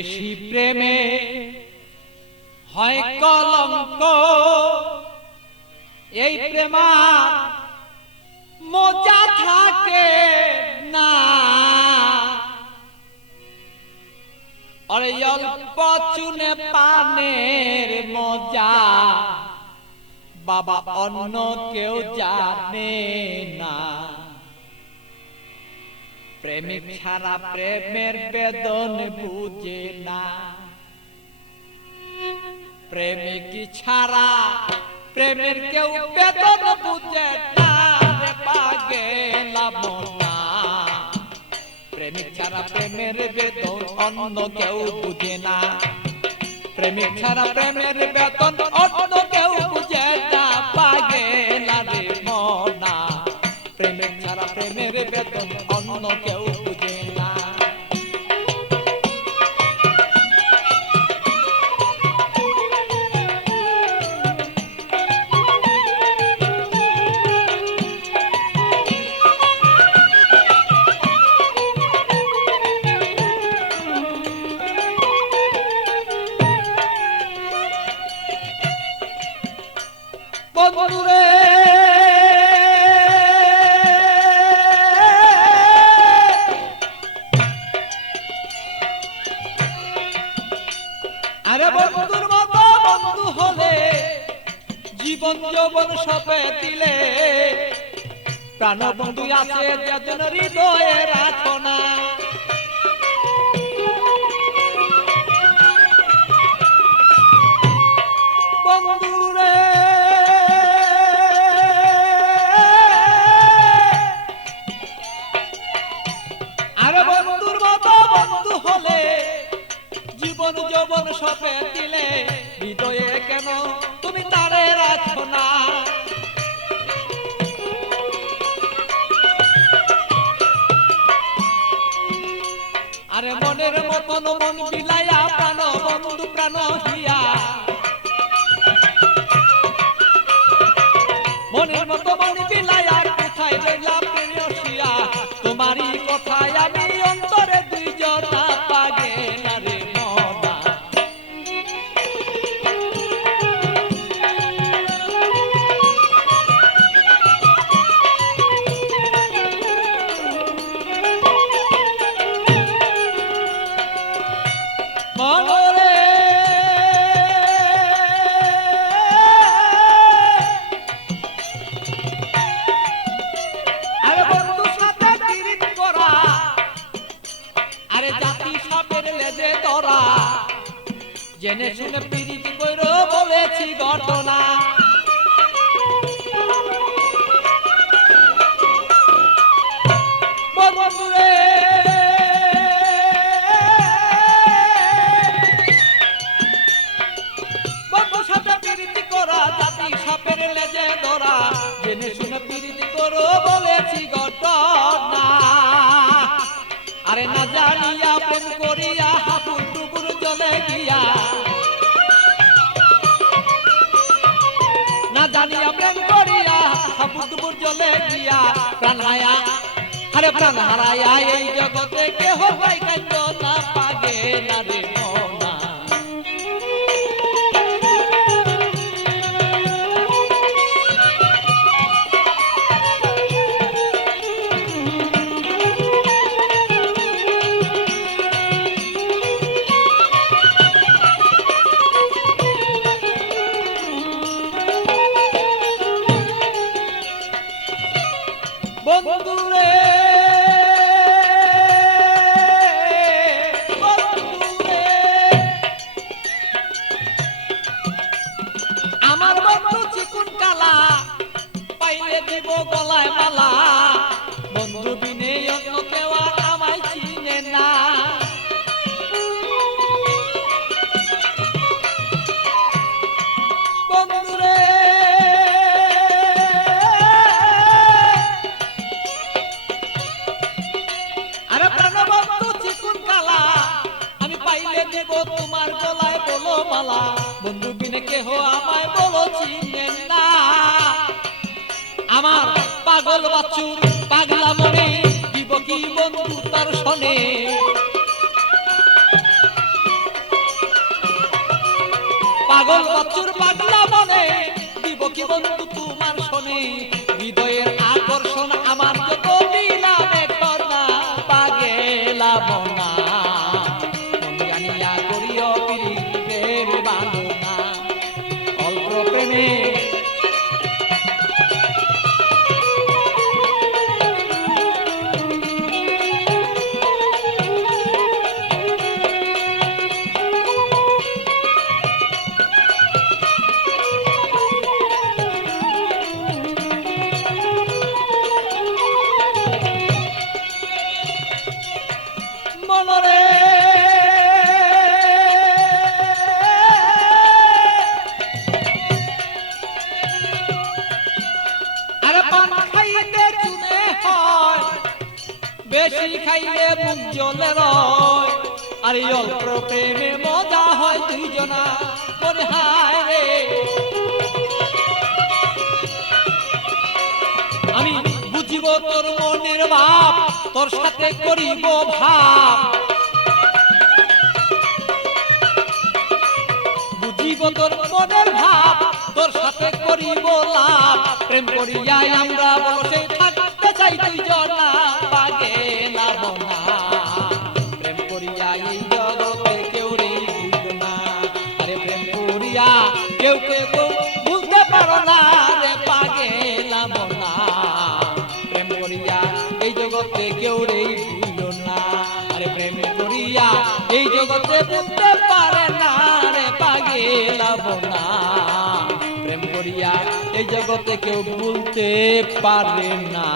বেশি প্রেমে হয় কলঙ্ক, এই প্রেমা মজা থাকে না। আরে অল্প চুনে পানের মজা বাবা অন্য কেউ জানে না। প্রেমিক ছাড়া প্রেমের বেদন বুঝে না। প্রেমিক ছাড়া প্রেমের কেউ বেদন বুঝে না রে পাগলা মনা। প্রেমিক ছাড়া প্রেমের বেদন অন্য কেউ বুঝে না। প্রেমিক ছাড়া প্রেমের বেদন অন্য কেউ বুঝে না পাগলা রে মনা। প্রেমিক ছাড়া প্রেমের বেদন অন্য কেউ বুঝে না। বন্ধুরে আরে বন্ধুর মতো বন্ধু হলে জীবন যৌবন সপে দিলে প্রাণ বন্ধু আছে যেন হৃদয়ে রাখো না। বন্ধুরে আরে বন্ধুর মতো বন্ধু হলে জীবন যৌবন সপে দিলে হৃদয়ে কেন তুমি তারে রাখো না। আরে মনের মতন মন বিলাইয়া প্রাণ বন্ধু প্রাণ হিয়া। মনের মতো মন বিলাইয়া কোথায় রইলা প্রেয়সিয়া। তোমারই কথায় আমি অন্তরে দুইজনা পাগলা রে মনা। মনরে আরে বন্ধু সাথে তিরিত করা, আরে জাতি সাপের লেজে ধরা। জেনে শুনে প্রীতি কইর বলেছি ঘটনা। বন্ধুরে বন্ধুর সাথে প্রীতি করা, জাতি সাপের লেজে ধরা। জেনে শুনে প্রীতি কইর বলেছি ঘটনা। আরে না জানিয়া প্রেম করিয়া হাবুর ডুবুর জলে গিয়া। না জানিয়া প্রেম করিয়া হাবুর ডুবুর জলে গিয়া। প্রাণ হায়া আরে প্রাণ হারাইয়া এই জগতে কেহ পাই কান্দ না পাগলা রে মনা। বন্ধুরে বন্ধুরে আমার বন্ধু চিকুন কালা পাইলে দিব গলায় মালা। বন্ধু বিনে অন্য কেউ আর আমায় চিনে না। বন্ধুরে আরে প্রাণবন্ধু চিকুন কালা আমি পাইলে দেব তোমার গলায় বলো মালা। বন্ধু বিনে কেহ আমায় বলো চিনে না। আমার পাগল বাছুর পাগলা মনে দিব কি বন্ধু তার শোনে। বচ্চুর পাগলা মনে দিব কি বন্ধু তোমার শোনে হৃদয়ের আকর্ষণ আমার যত দিলাম এখন না পাগেলা বনা মন জানিয়া করিও প্রেমের বাঁধনা অল্প প্রেমে মনরে আরে পান খাইতে চুনে হয় বেশি খাইলে মুখ জ্বলে রয় আর এই অল্প প্রেমে মজা হয় দুইজনা মনে হায় রে আমি বুঝিব তোর মনের ভাব তোর সাথে করিব ভাব বুঝিব তোর মনের ভাব তোর সাথে করিব লাভ প্রেম করিয়াই আমরা বসে থাকতে চাই দুইজনা পাগেলা বনা প্রেম করিয়াই এই জগতে কেউ রে বুঝো না আরে প্রেম করিয়া কেউ কেউ বুঝতে পারো না রে পাগেলা বনা প্রেম করিয়া এই জগতে কেউ রে বুঝো না আরে প্রেম করিয়া এই জগতে বুঝতে পারে না রে পাগেলা বনা প্রেম করিয়া এই জগতে কেউ ভুলতে পারে না।